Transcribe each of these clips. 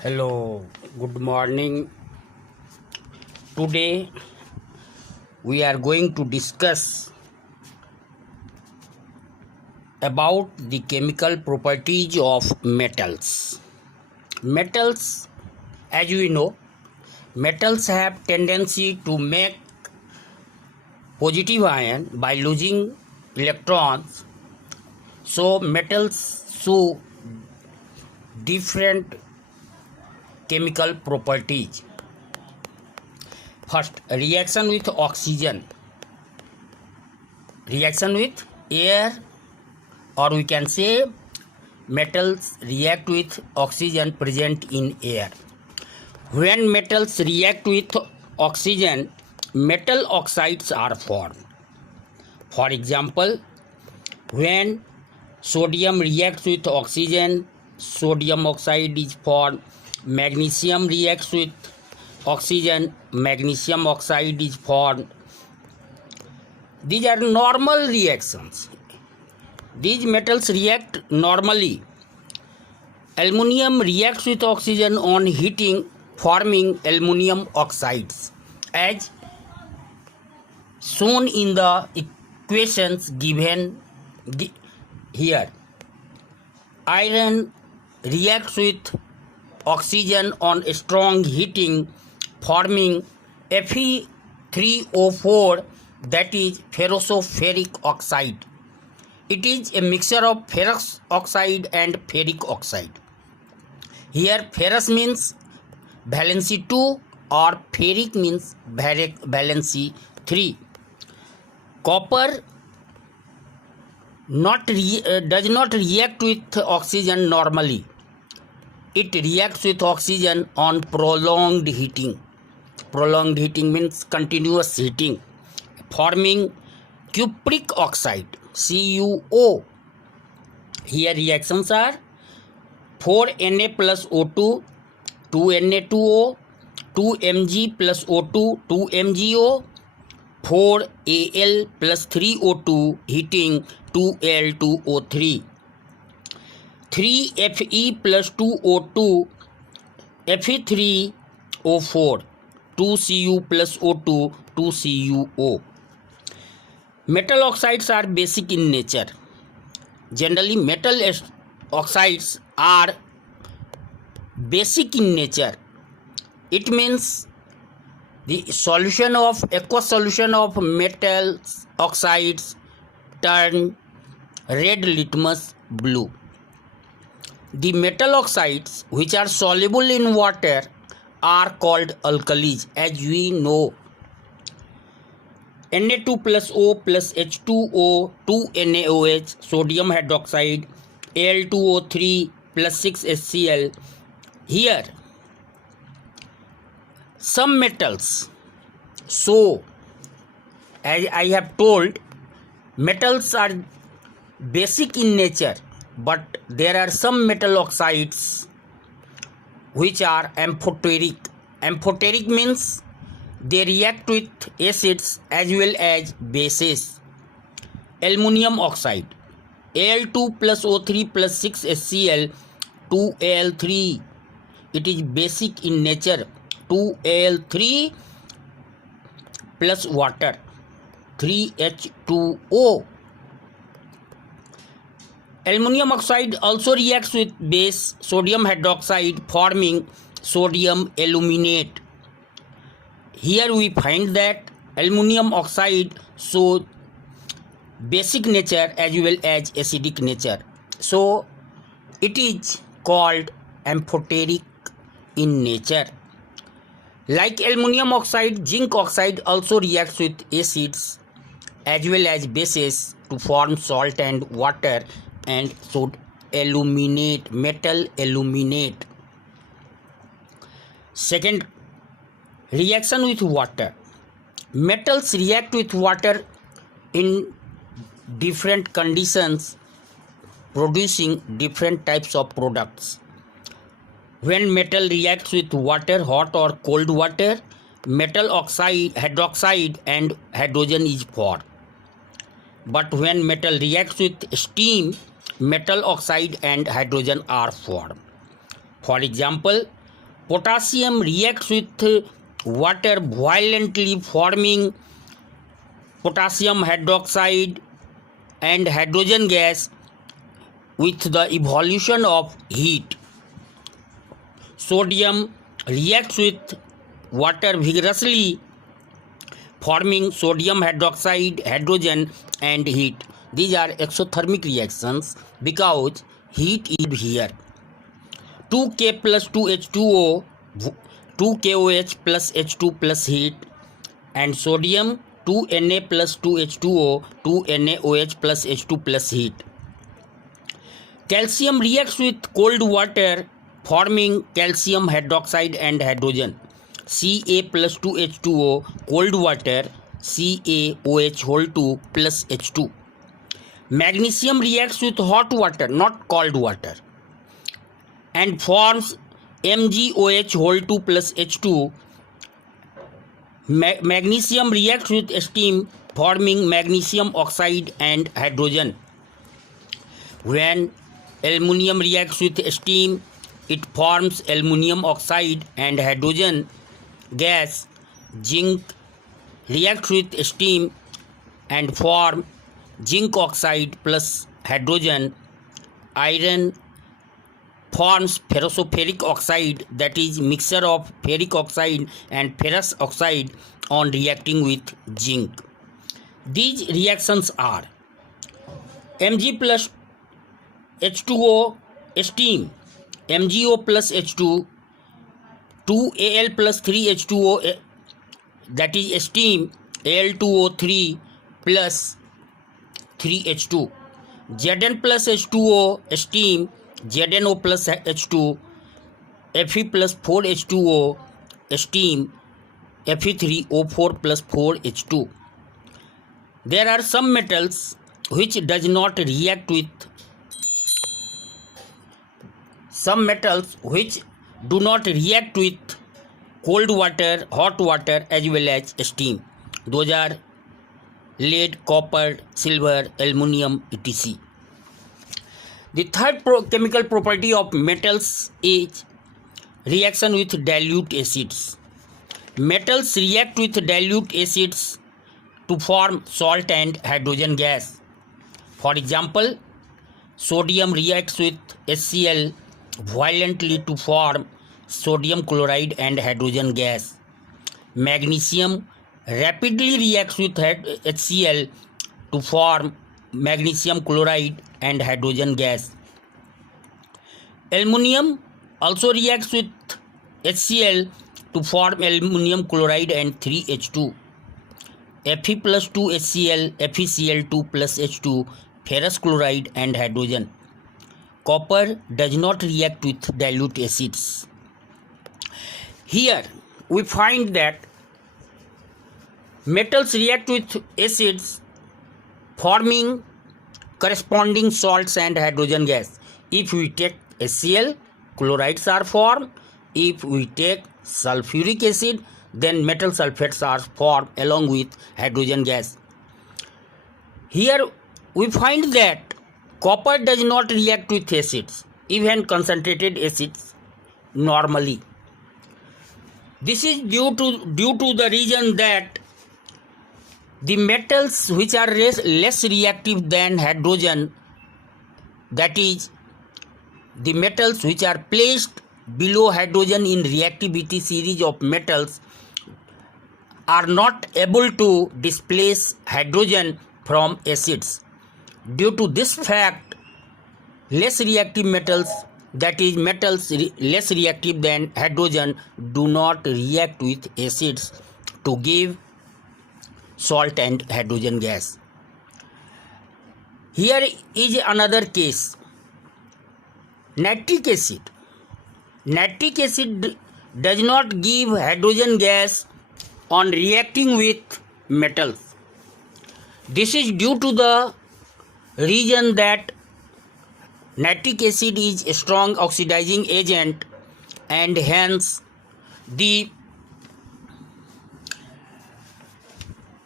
Hello, good morning. Today we are going to discuss about the chemical properties of metals. Metals, as we know, metals have tendency to make positive ion by losing electrons. So metals show different chemical properties. First, reaction with oxygen. Reaction with air, or we can say metals react with oxygen present in air. When metals react with oxygen, metal oxides are formed. For example, when sodium reacts with oxygen, sodium oxide is formed. Magnesium reacts with oxygen, magnesium oxide is formed. These are normal reactions. These metals react normally. Aluminium reacts with oxygen on heating, forming aluminium oxides, as shown in the equations given here. Iron reacts with oxygen on strong heating, forming Fe3O4, that is ferroso-ferric oxide. It is a mixture of ferrous oxide and ferric oxide. Here ferrous means valency 2 or ferric means valency 3. Copper does not react with oxygen normally. It reacts with oxygen on prolonged heating. Prolonged heating means continuous heating, forming cupric oxide, CuO. Here reactions are 4Na plus O2, 2Na2O, 2Mg plus O2, 2MgO, 4Al plus 3O2 heating, 2Al2O3, 3Fe plus 2O2, Fe3O4, 2Cu plus O2, 2CuO. Metal oxides are basic in nature. Generally, metal oxides are basic in nature. It means the solution of aqueous solution of metal oxides turn red litmus blue. The metal oxides which are soluble in water are called alkalis, as we know. Na2 plus O plus H2O, 2NaOH, sodium hydroxide, Al2O3 plus 6HCl. Here, some metals, so as I have told, metals are basic in nature, but there are some metal oxides which are amphoteric. Amphoteric means they react with acids as well as bases. Aluminium oxide, Al2 plus O3 plus 6HCl, 2Al3. It is basic in nature. 2Al3 plus water, 3H2O. Aluminium oxide also reacts with base sodium hydroxide, forming sodium aluminate. Here we find that aluminium oxide shows basic nature as well as acidic nature. So it is called amphoteric in nature. Like aluminium oxide, zinc oxide also reacts with acids as well as bases to form salt and water and should aluminate, metal aluminate. Second, reaction with water. Metals react with water in different conditions, producing different types of products. When metal reacts with water, hot or cold water, metal oxide, hydroxide and hydrogen is formed. But when metal reacts with steam, metal oxide and hydrogen are formed. For example, Potassium reacts with water violently, forming potassium hydroxide and hydrogen gas with the evolution of heat. Sodium reacts with water vigorously, forming sodium hydroxide, hydrogen, and heat. These are exothermic reactions because heat is here. 2K plus 2H2O, 2KOH plus H2 plus heat, and sodium 2Na plus 2H2O, 2NaOH plus H2 plus heat. Calcium reacts with cold water, forming calcium hydroxide and hydrogen. Ca plus 2H2O, cold water, CaOH whole 2 plus H2. Magnesium reacts with hot water, not cold water, and forms MgOH whole 2 plus H2. Magnesium reacts with steam, forming magnesium oxide and hydrogen. When aluminium reacts with steam, it forms aluminium oxide and hydrogen gas. Zinc reacts with steam and form zinc oxide plus hydrogen. Iron forms ferroferric oxide, that is mixture of ferric oxide and ferrous oxide on reacting with zinc. These reactions are Mg plus H2O steam, MgO plus H2, 2Al plus 3H2O, that is steam, Al2O3 plus 3H2, Zn plus H2O steam, ZnO plus H2, Fe plus 4H2O steam, Fe3O4 plus 4H2. There are some metals which does not react with do not react with cold water, hot water as well as steam. Those are lead, copper, silver, aluminium, etc. The third chemical property of metals is reaction with dilute acids. Metals react with dilute acids to form salt and hydrogen gas. For example, sodium reacts with HCl violently to form sodium chloride and hydrogen gas. Magnesium rapidly reacts with HCl to form magnesium chloride and hydrogen gas. Aluminium also reacts with HCl to form aluminium chloride and 3H2. Fe plus 2 HCl, FeCl2 plus H2, ferrous chloride and hydrogen. Copper does not react with dilute acids. Here we find that metals react with acids, forming corresponding salts and hydrogen gas. If we take HCl, chlorides are formed. If we take sulfuric acid, then metal sulfates are formed along with hydrogen gas. Here we find that copper does not react with acids, even concentrated acids normally. This is due to the reason that the metals which are less reactive than hydrogen, that is, the metals which are placed below hydrogen in reactivity series of metals, are not able to displace hydrogen from acids. Due to this fact, less reactive metals, that is metals less reactive than hydrogen, do not react with acids to give salt and hydrogen gas. Here is another case. Nitric acid. Nitric acid does not give hydrogen gas on reacting with metals. This is due to the reason that nitric acid is a strong oxidizing agent, and hence the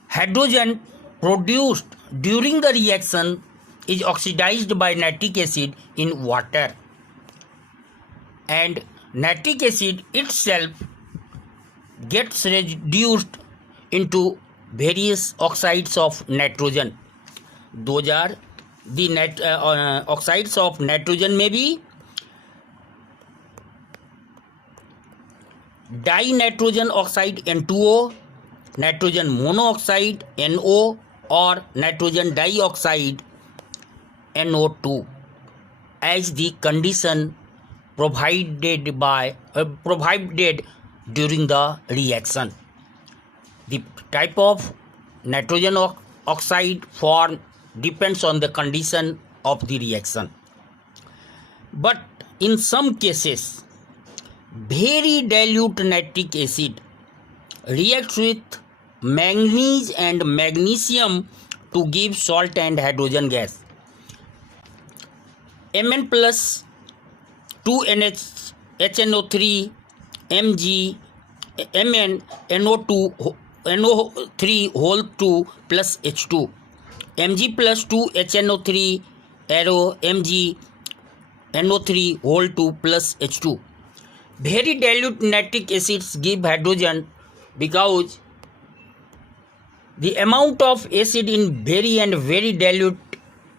hydrogen produced during the reaction is oxidized by nitric acid in water, and nitric acid itself gets reduced into various oxides of nitrogen. Those are the oxides of nitrogen may be dinitrogen oxide N2O, nitrogen monoxide NO, or nitrogen dioxide NO2 as the condition provided during the reaction. The type of nitrogen oxide formed depends on the condition of the reaction. But in some cases, very dilute nitric acid reacts with manganese and magnesium to give salt and hydrogen gas. Mn plus 2NH HNO3 Mg Mn NO2 NO3 whole 2 plus H2 Mg plus 2 HNO3 arrow Mg NO3 whole 2 plus H2. Very dilute nitric acids give hydrogen because the amount of acid in very and very dilute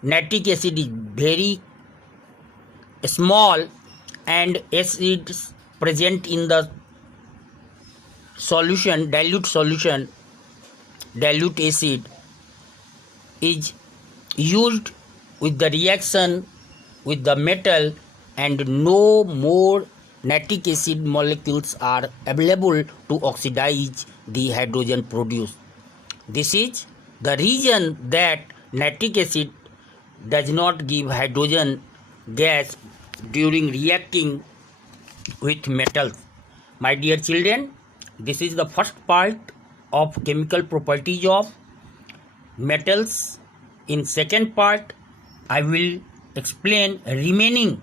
nitric acid is very small, and acids present in the solution, dilute acid is used with the reaction with the metal, and no more nitric acid molecules are available to oxidize the hydrogen produced. This is the reason that nitric acid does not give hydrogen gas during reacting with metals. My dear children, this is the first part of chemical properties of metals. In second part, I will explain remaining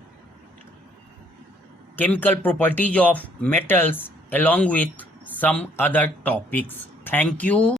chemical properties of metals along with some other topics. Thank you.